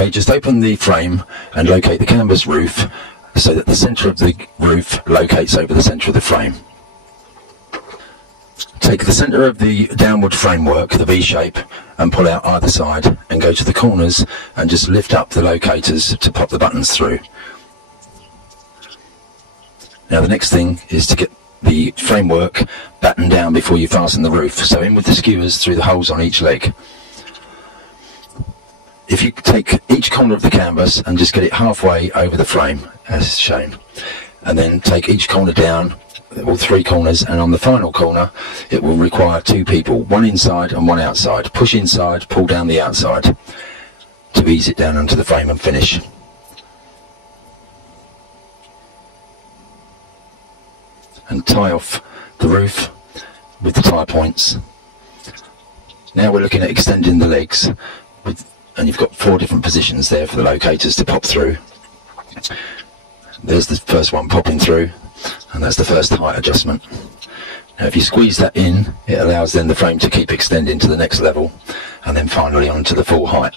Okay, just open the frame and locate the canvas roof so that the centre of the roof locates over the centre of the frame. Take the centre of the downward framework, the V shape, and pull out either side and go to the corners and just lift up the locators to pop the buttons through. Now the next thing is to get the framework battened down before you fasten the roof. So in with the skewers through the holes on each leg. If you take each corner of the canvas and just get it halfway over the frame, as shown, and then take each corner down, all three corners, and on the final corner it will require two people, one inside and one outside. Push inside, pull down the outside to ease it down onto the frame and finish. And tie off the roof with the tie points. Now we're looking at extending the legs, and you've got 4 different positions there for the locators to pop through. There's the first one popping through, and that's the first height adjustment. Now if you squeeze that in, it allows then the frame to keep extending to the next level, and then finally onto the full height.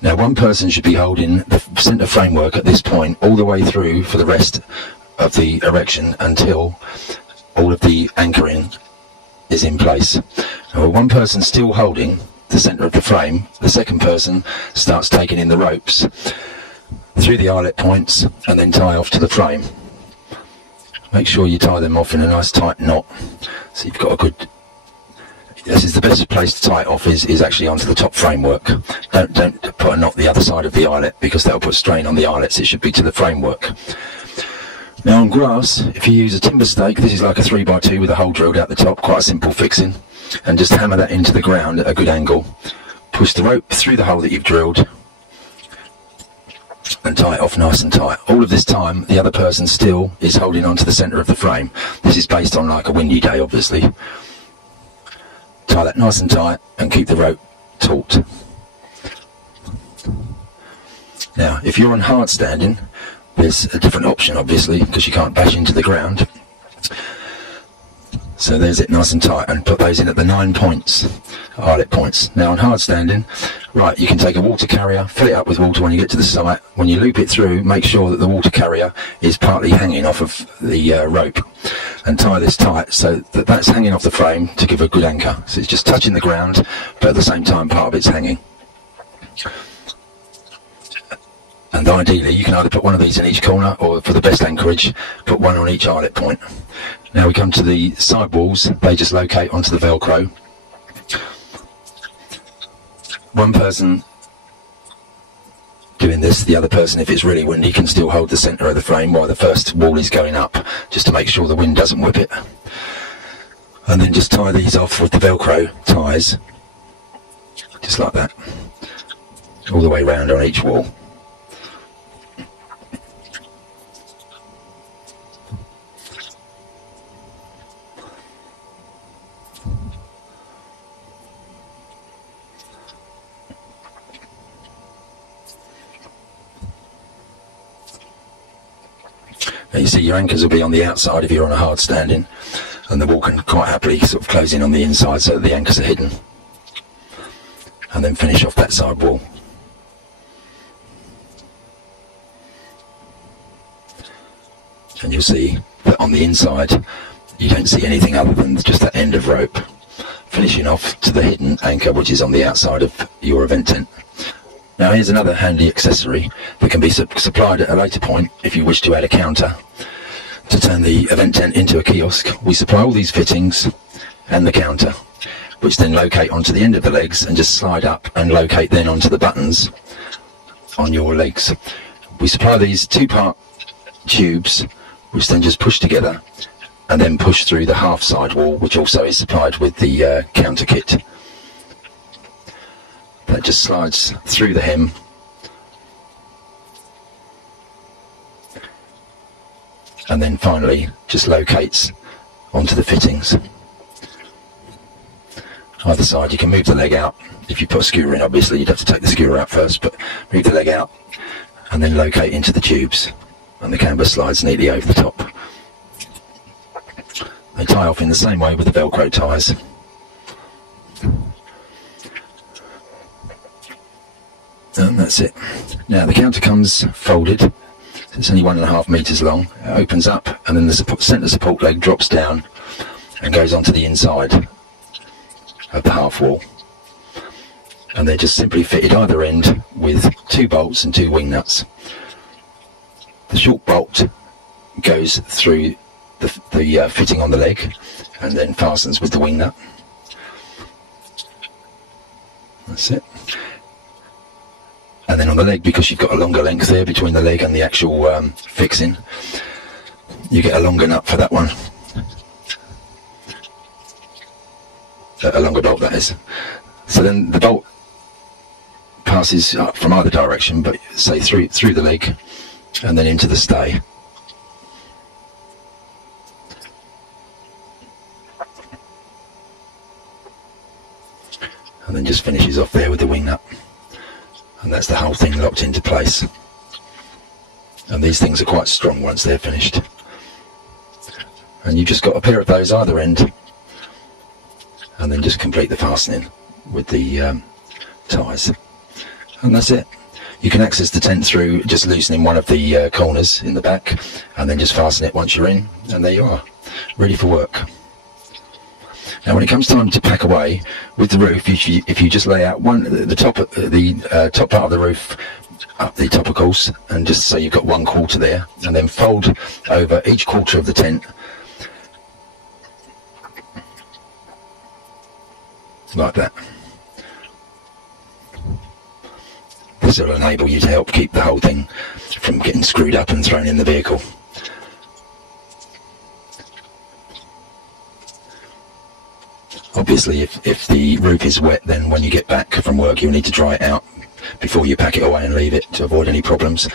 Now one person should be holding the centre framework at this point all the way through for the rest of the erection until all of the anchoring is in place. Now with one person still holding the centre of the frame, the second person starts taking in the ropes through the eyelet points and then tie off to the frame. Make sure you tie them off in a nice tight knot so you've got a good... This is the best place to tie it off is actually onto the top framework. Don't put a knot the other side of the eyelet because that'll put strain on the eyelets. It should be to the framework. Now on grass, if you use a timber stake, this is like a 3x2 with a hole drilled out the top, quite a simple fixing, and just hammer that into the ground at a good angle. Push the rope through the hole that you've drilled and tie it off nice and tight. All of this time the other person still is holding on to the centre of the frame. This is based on like a windy day obviously. Tie that nice and tight and keep the rope taut. Now if you're on hard standing, there's a different option obviously because you can't bash into the ground. So there's it nice and tight, and put those in at the 9 points, eyelet points. Now on hard standing, right, you can take a water carrier, fill it up with water when you get to the site. When you loop it through, make sure that the water carrier is partly hanging off of the rope, and tie this tight so that that's hanging off the frame to give a good anchor. So it's just touching the ground, but at the same time part of it's hanging. And ideally you can either put one of these in each corner, or for the best anchorage, put one on each eyelet point. Now we come to the side walls, they just locate onto the Velcro. One person doing this, the other person, if it's really windy, can still hold the centre of the frame while the first wall is going up, just to make sure the wind doesn't whip it. And then just tie these off with the Velcro ties, just like that, all the way round on each wall. Now you see your anchors will be on the outside if you're on a hard standing, and the wall can quite happily sort of close in on the inside so that the anchors are hidden. And then finish off that side wall. And you'll see that on the inside you don't see anything other than just that end of rope, finishing off to the hidden anchor which is on the outside of your event tent. Now here's another handy accessory that can be supplied at a later point if you wish to add a counter to turn the event tent into a kiosk. We supply all these fittings and the counter, which then locate onto the end of the legs and just slide up and locate then onto the buttons on your legs. We supply these 2-part tubes which then just push together and then push through the half side wall, which also is supplied with the counter kit. That just slides through the hem and then finally just locates onto the fittings. Either side you can move the leg out. If you put a skewer in, obviously you'd have to take the skewer out first, but move the leg out and then locate into the tubes, and the canvas slides neatly over the top. They tie off in the same way with the Velcro ties. And that's it. Now the counter comes folded. It's only 1.5 meters long. It opens up, and then the centre support leg drops down and goes onto the inside of the half wall. And they're just simply fitted either end with 2 bolts and 2 wing nuts. The short bolt goes through the fitting on the leg and then fastens with the wing nut. That's it. And then on the leg, because you've got a longer length there between the leg and the actual fixing, you get a longer nut for that one. A longer bolt, that is. So then the bolt passes up from either direction, but say through the leg and then into the stay. And then just finishes off there with the wing nut. And that's the whole thing locked into place. And these things are quite strong once they're finished. And you've just got a pair of those either end, and then just complete the fastening with the ties. And that's it. You can access the tent through just loosening one of the corners in the back, and then just fasten it once you're in, and there you are, ready for work. Now when it comes time to pack away with the roof, if you just lay out the top part of the roof up the top, of course, and just say you've got 1/4 there, and then fold over each quarter of the tent like that. This will enable you to help keep the whole thing from getting screwed up and thrown in the vehicle. Obviously, if the roof is wet, then when you get back from work, you'll need to dry it out before you pack it away and leave it to avoid any problems.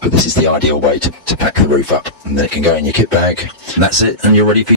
But this is the ideal way to pack the roof up, and then it can go in your kit bag. And that's it, and you're ready for